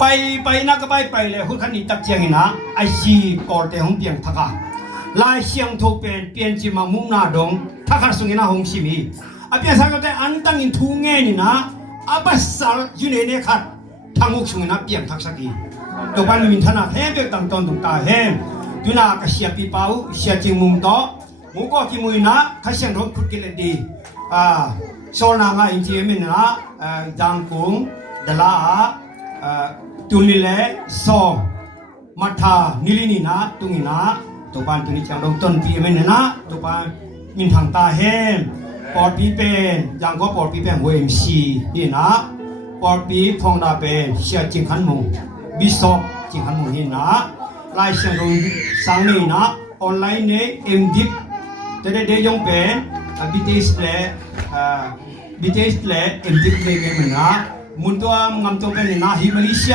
ไปนักไปเลยคุณขันนี่ตักเจียงนะไอซีกอดแต่ห้องเปียงทักะลายเสียงทุกเป็นเปลี่ยนจิมามุ่งหน้าดงทักขัดสุงินาหงชิมีอาเปียสังกัดแต่อันตั้งอินทุ่งเงินนี่นะอาบัสสารยูเนเนขัดทางมุกสุงินาเปียงทักสักีตัวบ้านมินธนาเฮเบตังตอนตุกตาเฮยูนากเสียปีเป้าเสียจิงมุงโตมุกก็กิมุยนะข้าเสียงรถขุดกินดีโซนางาอินเจียมินนะจังกุงเดลาตุนิเลซอมัทานิลินีนะตุงินะตัวบ้านตุนิจังดงต้นปีเมนนะตัวบ้านมินทางตาเฮมปอดปีเป็นยังก็ปอดปีเป็นเวมซีนี่นะปอดปีพองดาเป็นเชียจิงขันมุงบิสอบจิงขันมุงนี่นะลายเสียงดงสังนี่นะออนไลน์เนี่ยเอ็มดิบแต่เดี๋ยวยงเป็นบิเทสเลเอ็มดิบเลยเหมือนนะมุนตัวงามตัวเป็นนะฮิมาลิเซีย